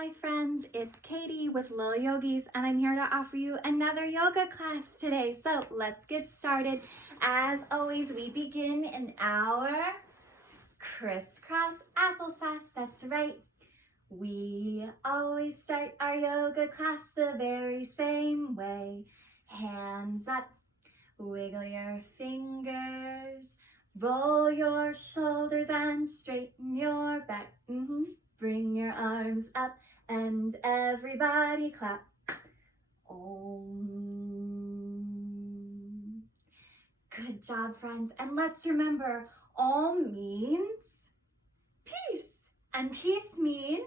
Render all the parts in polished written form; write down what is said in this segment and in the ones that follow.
Hi friends, it's Katie with Little Yogis and I'm here to offer you another yoga class today. So let's get started. As always, we begin in our crisscross applesauce. That's right. We always start our yoga class the very same way. Hands up, wiggle your fingers, roll your shoulders and straighten your back. Bring your arms up and everybody clap. Om. Good job, friends. And let's remember, Om means peace. And peace means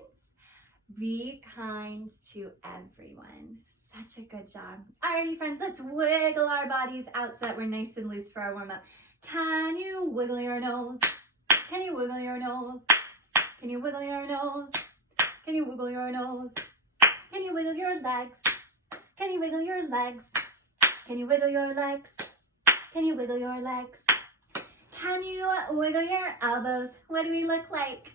be kind to everyone. Such a good job. Alrighty, friends, let's wiggle our bodies out so that we're nice and loose for our warm-up. Can you wiggle your nose? Can you wiggle your nose? Can you wiggle your nose? Can you wiggle your nose? Can you wiggle your legs? Can you wiggle your legs? Can you wiggle your legs? Can you wiggle your legs? Can you wiggle your elbows? What do we look like?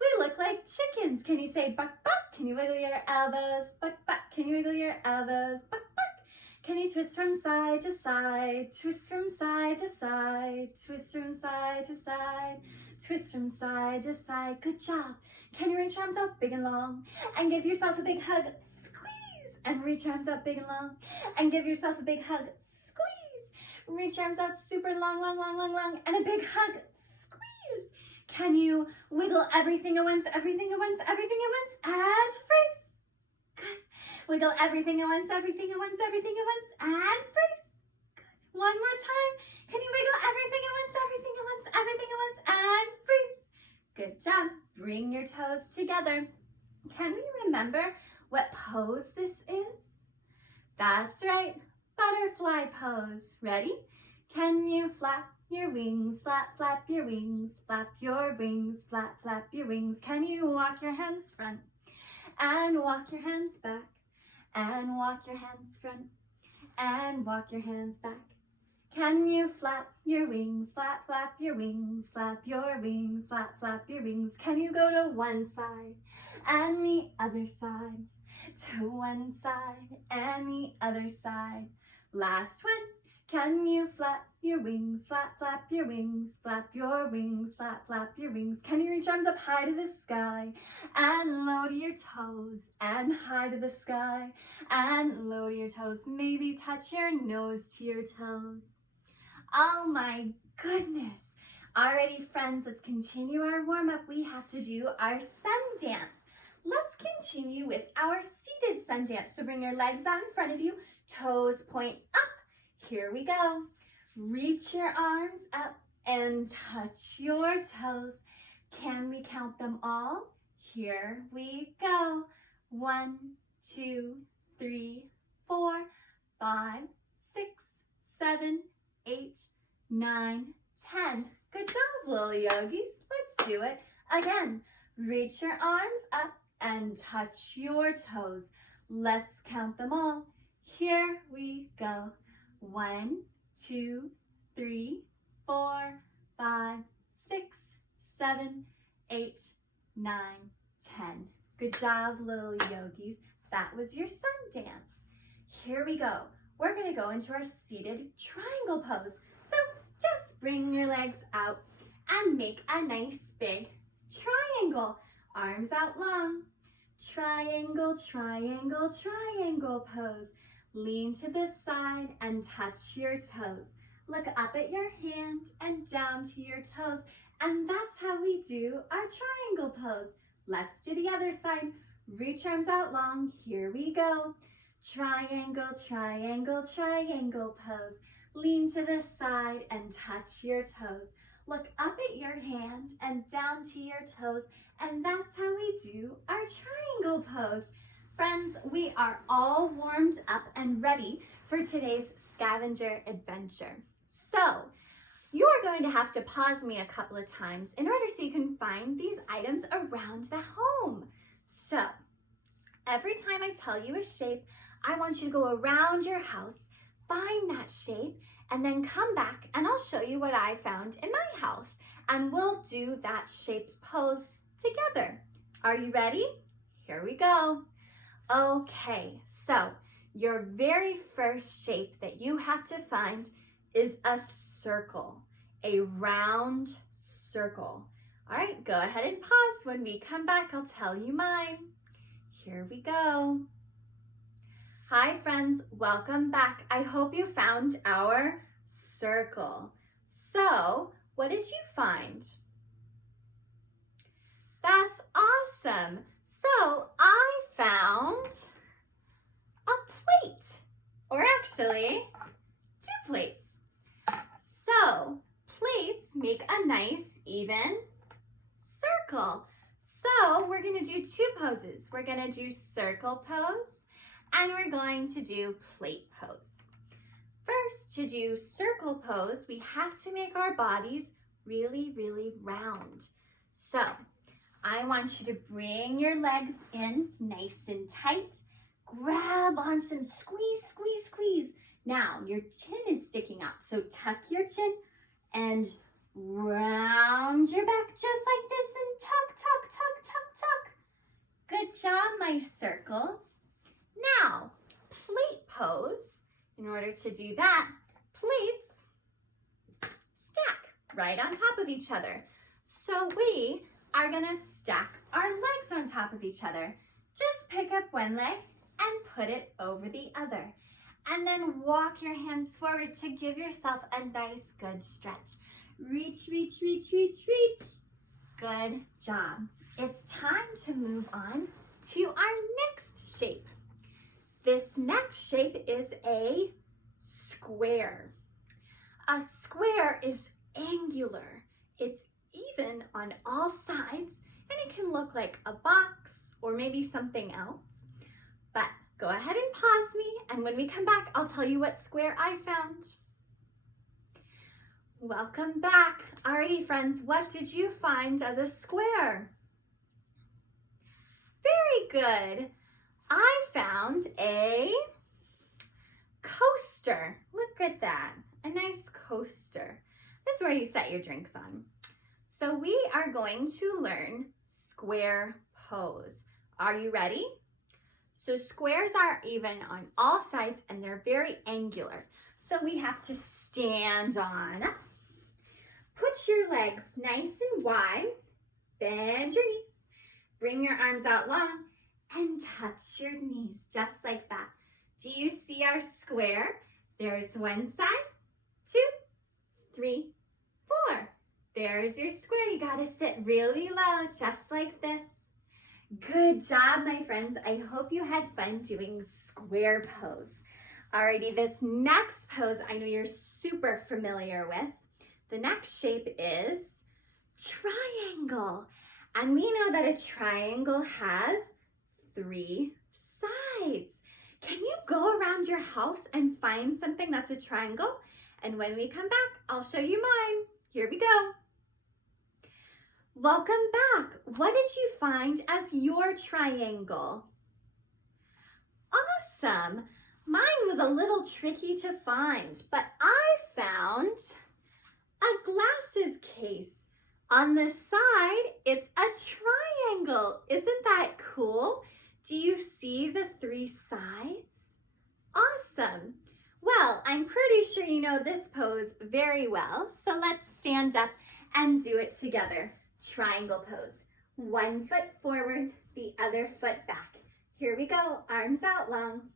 We look like chickens. Can you say buck, buck? Can you wiggle your elbows? Buck, buck. Can you wiggle your elbows? Buck, buck. Can you twist from side to side? Twist from side to side. Twist from side to side. Twist from side to side. Good job. Can you reach arms out big and long and give yourself a big hug? Squeeze. And reach arms out big and long and give yourself a big hug. Squeeze. Reach arms out super long, long, long, long, long, and a big hug. Squeeze. Can you wiggle everything at once, everything at once, everything at once, and freeze? Good. Wiggle everything at once, everything at once, everything at once, and freeze. Good. One more time. Can you wiggle everything at once, everything at once, everything at once, and freeze? Good job. Bring your toes together. Can we remember what pose this is? That's right. Butterfly pose. Ready? Can you flap your wings, flap, flap your wings, flap your wings, flap, flap your wings? Can you walk your hands front and walk your hands back and walk your hands front and walk your hands back? Can you flap your wings, flap, flap your wings, flap your wings, flap, flap your wings? Can you go to one side and the other side, to one side and the other side? Last one. Can you flap your wings, flap, flap your wings, flap your wings, flap, flap your wings? Can you reach arms up high to the sky and low to your toes and high to the sky and low to your toes? Maybe touch your nose to your toes. Oh my goodness. Alrighty, friends, let's continue our warm-up. We have to do our sun dance. Let's continue with our seated sun dance. So bring your legs out in front of you, toes point up. Here we go. Reach your arms up and touch your toes. Can we count them all? Here we go. 1, 2, 3, 4, 5, 6, 7, 8, 9, 10. Good job, little yogis. Let's do it again. Reach your arms up and touch your toes. Let's count them all. Here we go. 1, 2, 3, 4, 5, 6, 7, 8, 9, 10. Good job, little yogis. That was your sun dance. Here we go. We're going to go into our seated triangle pose. So just bring your legs out and make a nice big triangle. Arms out long. Triangle, triangle, triangle pose. Lean to the side and touch your toes. Look up at your hand and down to your toes. And that's how we do our triangle pose. Let's do the other side. Reach arms out long. Here we go. Triangle, triangle, triangle pose. Lean to the side and touch your toes. Look up at your hand and down to your toes. And that's how we do our triangle pose. Friends, we are all warmed up and ready for today's scavenger adventure. So, you are going to have to pause me a couple of times in order so you can find these items around the home. So, every time I tell you a shape, I want you to go around your house, find that shape, and then come back and I'll show you what I found in my house. And we'll do that shape's pose together. Are you ready? Here we go. Okay, so your very first shape that you have to find is a circle, a round circle. All right, go ahead and pause. When we come back, I'll tell you mine. Here we go. Hi friends, welcome back. I hope you found our circle. So, what did you find? That's awesome. So, I found a plate, or actually, 2 plates. So, plates make a nice, even circle. So, we're gonna do 2 poses. We're gonna do circle pose, and we're going to do plate pose. First, to do circle pose, we have to make our bodies really, really round. So, I want you to bring your legs in nice and tight. Grab onto them, squeeze, squeeze, squeeze. Now, your chin is sticking out, so tuck your chin and round your back just like this and tuck, tuck, tuck, tuck, tuck. Good job, my circles. Now, plate pose. In order to do that, plates stack right on top of each other. So we are gonna stack our legs on top of each other. Just pick up one leg and put it over the other. And then walk your hands forward to give yourself a nice, good stretch. Reach, reach, reach, reach, reach. Good job. It's time to move on to our next shape. This next shape is a square. A square is angular. It's even on all sides, and it can look like a box or maybe something else. But go ahead and pause me, and when we come back, I'll tell you what square I found. Welcome back. Alrighty, friends, what did you find as a square? Very good. I found a coaster. Look at that, a nice coaster. This is where you set your drinks on. So we are going to learn square pose. Are you ready? So squares are even on all sides and they're very angular. So we have to stand on. Put your legs nice and wide. Bend your knees. Bring your arms out long and touch your knees just like that. Do you see our square? There's one side, 2, 3, 4. There's your square. You gotta sit really low, just like this. Good job, my friends. I hope you had fun doing square pose. Alrighty, this next pose I know you're super familiar with. The next shape is triangle. And we know that a triangle has 3 sides. Can you go around your house and find something that's a triangle? And when we come back, I'll show you mine. Here we go. Welcome back. What did you find as your triangle? Awesome. Mine was a little tricky to find, but I found a glasses case. On the side, it's a triangle. Isn't that cool? Do you see the 3 sides? Awesome. Well, I'm pretty sure you know this pose very well, so let's stand up and do it together. Triangle pose. One foot forward, the other foot back. Here we go, arms out long.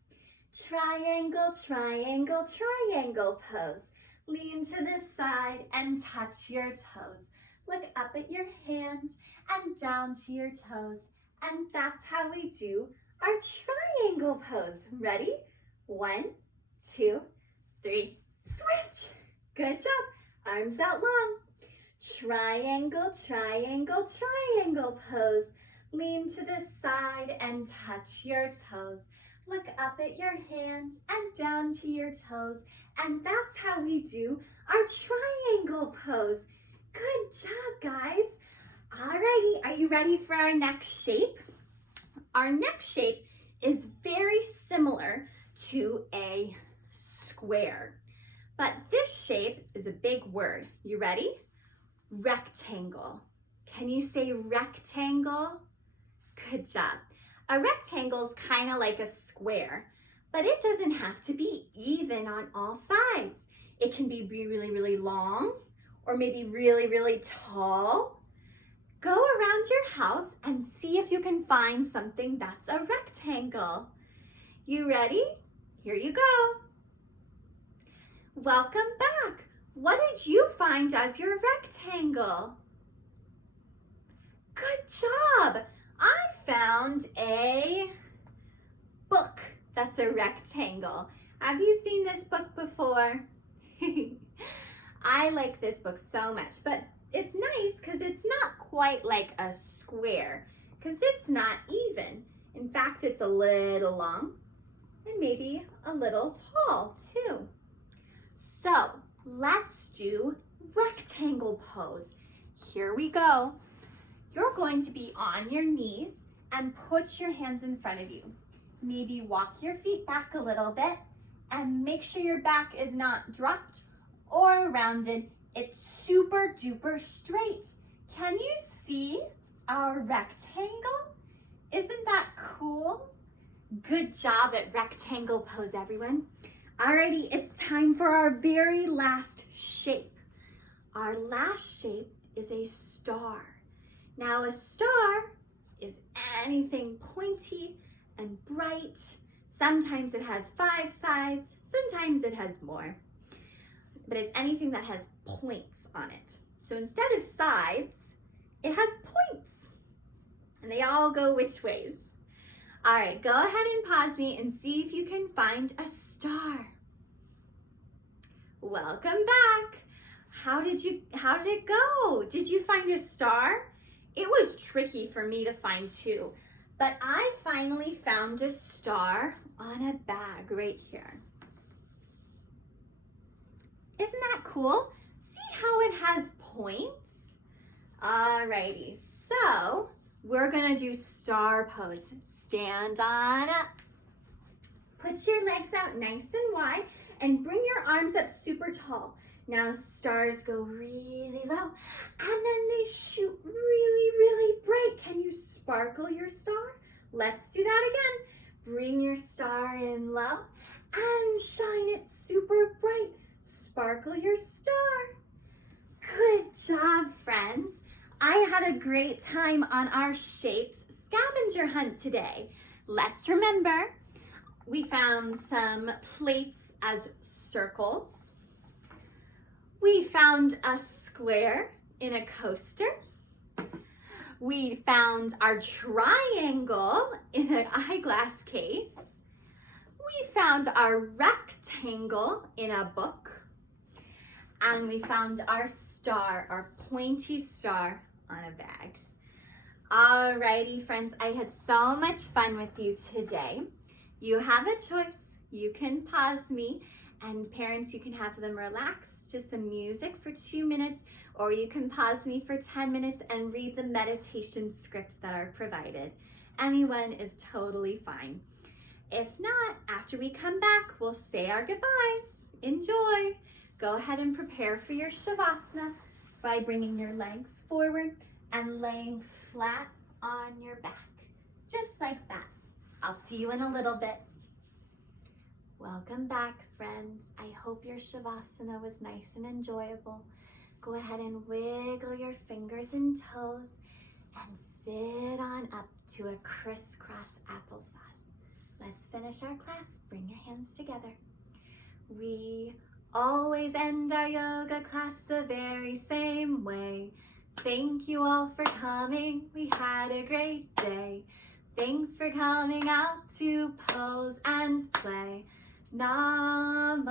Triangle, triangle, triangle pose. Lean to the side and touch your toes. Look up at your hand and down to your toes. And that's how we do our triangle pose. Ready? 1, 2, 3, switch. Good job. Arms out long. Triangle, triangle, triangle pose. Lean to the side and touch your toes. Look up at your hand and down to your toes. And that's how we do our triangle pose. Good job, guys. Alrighty, are you ready for our next shape? Our next shape is very similar to a square, but this shape is a big word. You ready? Rectangle. Can you say rectangle? Good job. A rectangle is kind of like a square, but it doesn't have to be even on all sides. It can be really, really long or maybe really, really tall. Go around your house and see if you can find something that's a rectangle. You ready? Here you go. Welcome back. What did you find as your rectangle? Good job. I found a book that's a rectangle. Have you seen this book before? I like this book so much, but it's nice because it's not quite like a square because it's not even. In fact, it's a little long and maybe a little tall too. So let's do rectangle pose. Here we go. You're going to be on your knees and put your hands in front of you. Maybe walk your feet back a little bit and make sure your back is not dropped or rounded. It's super duper straight. Can you see our rectangle? Isn't that cool? Good job at rectangle pose, everyone. Alrighty, it's time for our very last shape. Our last shape is a star. Now a star is anything pointy and bright. Sometimes it has 5 sides, sometimes it has more. But it's anything that has points on it. So instead of sides, it has points. And they all go which ways? All right, go ahead and pause me and see if you can find a star. Welcome back. How did it go? Did you find a star? It was tricky for me to find too, but I finally found a star on a bag right here. Isn't that cool? See how it has points? Alrighty, so we're gonna do star pose. Stand on up. Put your legs out nice and wide and bring your arms up super tall. Now stars go really low and then they shoot really, really bright. Can you sparkle your star? Let's do that again. Bring your star in low and shine it super bright. Sparkle your star. Good job, friends. I had a great time on our shapes scavenger hunt today. Let's remember, we found some plates as circles. We found a square in a coaster. We found our triangle in an eyeglass case. We found our rectangle in a book. And we found our star, our pointy star on a bag. Alrighty, friends, I had so much fun with you today. You have a choice. You can pause me, and parents, you can have them relax to some music for 2 minutes, or you can pause me for 10 minutes and read the meditation scripts that are provided. Anyone is totally fine. If not, after we come back, we'll say our goodbyes. Enjoy. Go ahead and prepare for your Shavasana by bringing your legs forward and laying flat on your back, just like that. I'll see you in a little bit. Welcome back, friends. I hope your Shavasana was nice and enjoyable. Go ahead and wiggle your fingers and toes and sit on up to a crisscross applesauce. Let's finish our class. Bring your hands together. We always end our yoga class the very same way. Thank you all for coming. We had a great day. Thanks for coming out to pose and play. Namaste.